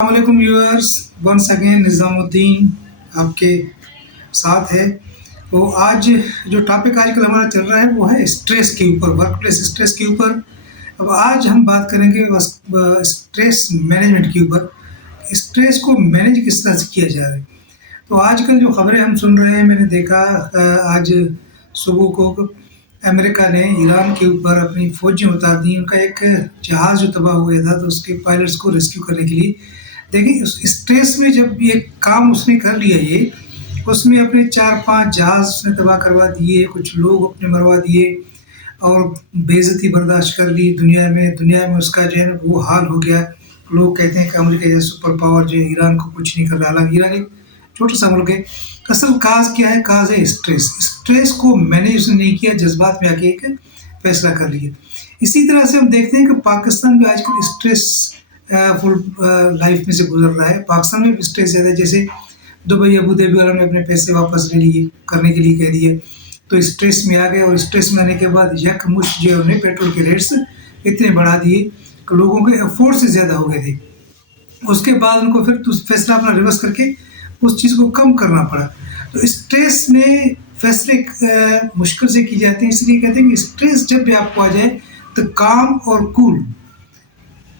अस्सलामुअलैकुम viewers. Once again Nizamuddin आपके साथ है। तो आज जो टॉपिक आजकल हमारा चल रहा है वो है स्ट्रेस के ऊपर, वर्क प्लेस स्ट्रेस के ऊपर। अब आज हम बात करेंगे बस स्ट्रेस मैनेजमेंट के ऊपर। स्ट्रेस को मैनेज किस तरह से किया जा रहा है। तो आजकल जो खबरें हम सुन रहे हैं, मैंने देखा आज सुबह को अमेरिका ने ईरान के ऊपर अपनी फ़ौजें उतार दी। उनका एक जहाज़ जो तबाह हो गया था, तो उसके पायलट्स को रेस्क्यू करने के लिए। देखिए, उस स्ट्रेस में जब ये काम उसने कर लिया ये, उसमें अपने 4-5 जहाज़ उसने तबाह करवा दिए, कुछ लोग अपने मरवा दिए और बेइज़्ज़ती बर्दाश्त कर ली दुनिया में उसका जो है ना वो हाल हो गया। लोग कहते हैं कि अमेरिका जैसा सुपर पावर जो है ईरान को कुछ नहीं कर रहा। हालाँकि ईरान एक छोटा-सा मुल्क है। असल काज़ क्या है? काज़ है स्ट्रेस। स्ट्रेस को मैनेज उसने नहीं किया, जज़्बात में आके एक फैसला कर लिया। इसी तरह से हम देखते हैं कि पाकिस्तान भी आजकल स्ट्रेस फुल लाइफ में से गुजर रहा है। पाकिस्तान में भी स्ट्रेस ज़्यादा है। जैसे दुबई, अबू धाबी वालों ने अपने पैसे वापस ले लिए, करने के लिए कह दिए, तो स्ट्रेस में आ गए और स्ट्रेस में आने के बाद यकमुश्त जो है उन्हें पेट्रोल के रेट्स इतने बढ़ा दिए कि लोगों के अफोर्ड से ज़्यादा हो गए थे। उसके बाद उनको फिर फैसला अपना रिवर्स करके उस चीज़ को कम करना पड़ा। तो स्ट्रेस में फैसले मुश्किल से की जाते हैं, इसलिए कहते हैं कि स्ट्रेस जब भी आपको आ जाए तो काम और कूल,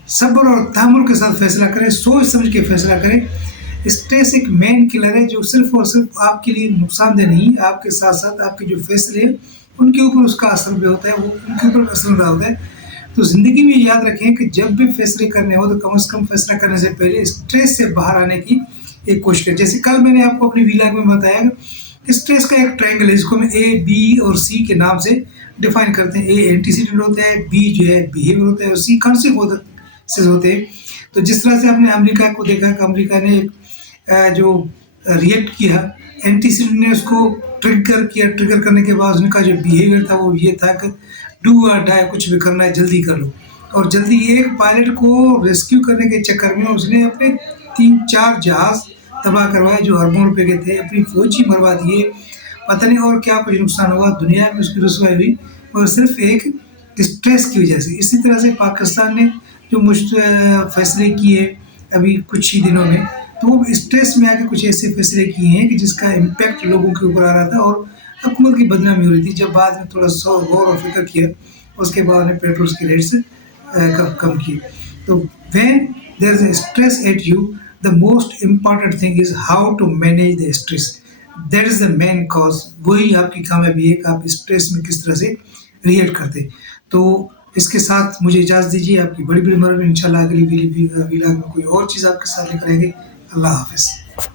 सब्र और तहम्मुल के साथ फैसला करें, सोच समझ के फैसला करें। स्ट्रेस एक मेन किलर है जो सिर्फ़ और सिर्फ़ आपके लिए नुकसानदेह नहीं, आपके साथ-साथ आपके जो फैसले हैं उनके ऊपर उसका असर भी होता है, वो उनके ऊपर असर डालता होता है। तो ज़िंदगी में याद रखें कि जब भी फैसले करने हो तो कम से कम फैसला करने से पहले स्ट्रेस से बाहर आने की एक कोशिश करें। जैसे कल मैंने आपको अपनी व्लॉग में बताया कि स्ट्रेस का एक ट्रायंगल है जिसको हम ए, बी और सी के नाम से डिफ़ाइन करते हैं। ए एंटीसीडेंट होता है, बी जो है बिहेवियर होता है और सी कॉन्सिक्वेंसेस होते हैं। तो जिस तरह से आपने अमेरिका को देखा कि अमेरिका ने जो रिएक्ट किया, एंटीसीडेंट ने उसको ट्रिगर किया, ट्रिगर करने के बाद उनका जो बिहेवियर था वो ये था कि डू और डाई, कुछ भी करना है जल्दी कर लो। और जल्दी एक पायलट को रेस्क्यू करने के चक्कर में उसने अपने 3-4 जहाज़ तबाह करवाए जो अरबों रुपए के थे, अपनी फौज ही मरवा दिए, पता नहीं और क्या कुछ नुकसान हुआ, दुनिया में उसकी रुसवाई हुई और सिर्फ एक स्ट्रेस की वजह से। इसी तरह से पाकिस्तान ने जो फैसले किए अभी कुछ ही दिनों में, तो वो स्ट्रेस में आके कुछ ऐसे फैसले किए हैं कि जिसका इम्पैक्ट लोगों के ऊपर आ रहा था और हुकूमत की बदनामी हो रही थी। जब बाद में थोड़ा सा गौर और फिक्र किया, उसके बाद उन्हें पेट्रोल के रेट्स कम किए। तो when there is stress at you, the most important thing is how to manage the stress. That is the main cause. वही आपकी कामयाबी है कि आप स्ट्रेस में किस तरह से रिएक्ट करते। तो इसके साथ मुझे इजाज़त दीजिए। आपकी बड़ी बड़ी मदद में इंशाल्लाह अगली व्लॉग में कोई और चीज़ आपके साथ लेकर आएंगे। अल्लाह हाफ़िज़।